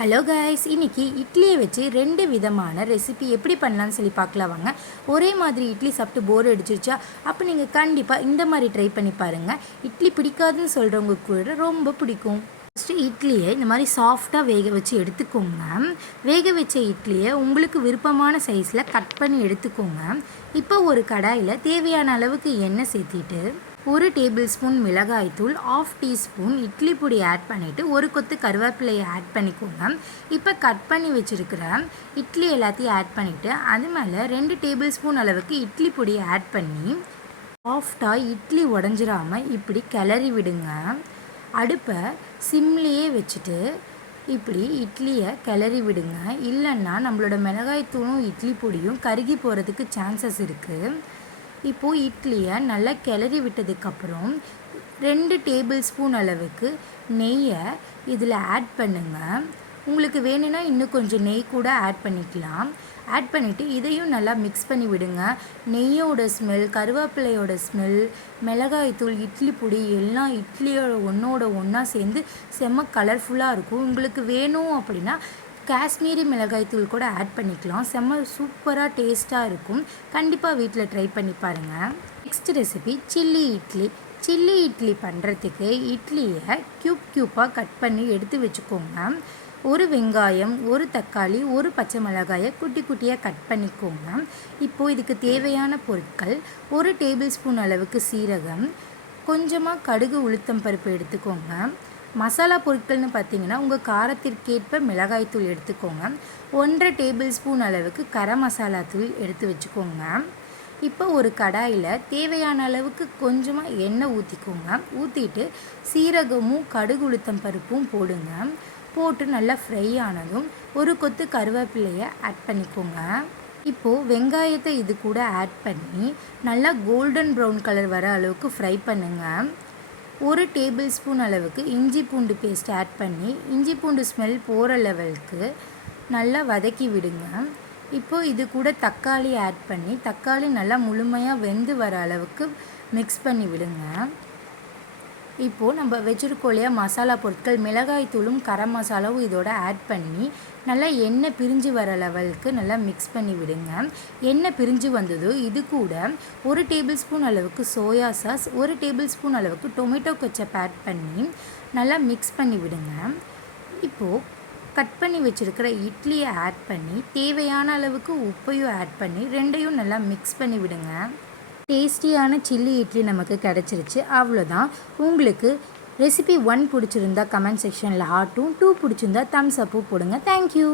Hello guys, இன்றைக்கி இட்லியை வச்சு 2 விதமான ரெசிபி எப்படி பண்ணலான்னு சொல்லி பார்க்கலாம் வாங்க. ஒரே மாதிரி இட்லி சாப்பிட்டு போர் அடிச்சிருச்சா, அப்போ நீங்கள் கண்டிப்பாக இந்த மாதிரி ட்ரை பண்ணி பாருங்கள். இட்லி பிடிக்காதுன்னு சொல்கிறவங்க கூட ரொம்ப பிடிக்கும். ஃபஸ்ட்டு இட்லியை இந்த மாதிரி சாஃப்டாக வேக வச்சு எடுத்துக்கோங்க. வேக வச்ச இட்லியை உங்களுக்கு விருப்பமான சைஸில் கட் பண்ணி எடுத்துக்கோங்க. இப்போ ஒரு கடாயில் தேவையான அளவுக்கு எண்ணெய் சேர்த்திட்டு 1 டேபிள் ஸ்பூன் மிளகாய்த்தூள், 1/2 டீஸ்பூன் இட்லி பொடி ஆட் பண்ணிவிட்டு 1 கொத்து கருவேப்பிலையை ஆட் பண்ணிக்கோங்க. இப்போ கட் பண்ணி வச்சுருக்கிற இட்லி எல்லாத்தையும் ஆட் பண்ணிவிட்டு அது மேலே 2 டேபிள் ஸ்பூன் அளவுக்கு இட்லி பொடியை ஆட் பண்ணி சாஃப்டாக இட்லி உடஞ்சிராமல் இப்படி கிளறி விடுங்க. அடுப்பை சிம்லேயே வச்சுட்டு இப்படி இட்லியை கிளறி விடுங்க. இல்லைன்னா நம்மளோட மிளகாய்த்தூளும் இட்லி பொடியும் கருகி போகிறதுக்கு சான்சஸ் இருக்குது. இப்போது இட்லியை நல்லா கிளறி விட்டதுக்கப்புறம் 2 டேபிள் ஸ்பூன் அளவுக்கு நெய்யை இதில் ஆட் பண்ணுங்கள். உங்களுக்கு வேணும்னா இன்னும் கொஞ்சம் நெய் கூட ஆட் பண்ணிக்கலாம். ஆட் பண்ணிவிட்டு இதையும் நல்லா மிக்ஸ் பண்ணி விடுங்க. நெய்யோட ஸ்மெல், கருவேப்பிலையோட ஸ்மெல், மிளகாய்த்தூள், இட்லி பொடி எல்லாம் இட்லியோட ஒன்றா சேர்ந்து செம்ம கலர்ஃபுல்லாக இருக்கும். உங்களுக்கு வேணும் அப்படின்னா காஷ்மீரி மிளகாய்த்தூள் கூட ஆட் பண்ணிக்கலாம். செம்ம சூப்பராக டேஸ்ட்டாக இருக்கும். கண்டிப்பாக வீட்டில் ட்ரை பண்ணி பாருங்கள். Next recipe chilli idli. Chilli idli பண்ணுறதுக்கு இட்லியை க்யூப்பாக கட் பண்ணி எடுத்து வச்சுக்கோங்க. 1 வெங்காயம், 1 தக்காளி, 1 பச்சை மிளகாயை குட்டியாக கட் பண்ணிக்கோங்க. இப்போது இதுக்கு தேவையான பொருட்கள்: 1 டேபிள் ஸ்பூன் அளவுக்கு சீரகம், கொஞ்சமாக கடுகு, உளுத்தம் பருப்பு எடுத்துக்கோங்க. மசாலா பொருட்கள்னு பார்த்தீங்கன்னா உங்கள் காரத்திற்கேற்ப மிளகாய்த்தூள் எடுத்துக்கோங்க. 1/2 டேபிள் ஸ்பூன் அளவுக்கு கரம் மசாலா தூள் எடுத்து வச்சுக்கோங்க. இப்போ ஒரு கடாயில் தேவையான அளவுக்கு கொஞ்சமாக எண்ணெய் ஊற்றிக்கோங்க. ஊற்றிட்டு சீரகமும் கடுகு, உளுத்தம் பருப்பும் போடுங்க. போட்டு நல்லா ஃப்ரை ஆனதும் 1 கொத்து கருவேப்பிலையை ஆட் பண்ணிக்கோங்க. இப்போது வெங்காயத்தை இது கூட ஆட் பண்ணி நல்லா கோல்டன் ப்ரௌன் கலர் வர அளவுக்கு ஃப்ரை பண்ணுங்கள். 1 டேபிள் ஸ்பூன் அளவுக்கு இஞ்சி பூண்டு பேஸ்ட் ஆட் பண்ணி இஞ்சி பூண்டு ஸ்மெல் போகிற லெவலுக்கு நல்லா வதக்கி விடுங்க. இப்போது இது கூட தக்காளி ஆட் பண்ணி தக்காளி நல்லா முழுமையாக வெந்து வர அளவுக்கு மிக்ஸ் பண்ணி விடுங்க. இப்போது நம்ம வச்சுருக்கோம் இல்லையா மசாலா பொருட்கள், மிளகாய்த்தூளும் கரம் மசாலாவும் இதோட ஆட் பண்ணி நல்லா எண்ணெய் பிரிஞ்சு வர லெவலுக்கு நல்லா மிக்ஸ் பண்ணி விடுங்க. எண்ணெய் பிரிஞ்சு வந்ததோ இது கூட 1 டேபிள் ஸ்பூன் அளவுக்கு சோயா சாஸ், 1 டேபிள் ஸ்பூன் அளவுக்கு டொமேட்டோ கெச்சப் ஆட் பண்ணி நல்லா மிக்ஸ் பண்ணி விடுங்க. இப்போது கட் பண்ணி வச்சுருக்கிற இட்லியை ஆட் பண்ணி தேவையான அளவுக்கு உப்பையும் ஆட் பண்ணி 2யும் நல்லா மிக்ஸ் பண்ணி விடுங்க. டேஸ்டியான சில்லி இட்லி நமக்கு கிடச்சிருச்சு. அவ்வளோதான். உங்களுக்கு ரெசிபி 1 பிடிச்சிருந்தா கமெண்ட் செக்ஷனில் ஹார்ட்டும், 2 பிடிச்சிருந்தா தம்ஸ் அப்பும் போடுங்க. தேங்க்யூ.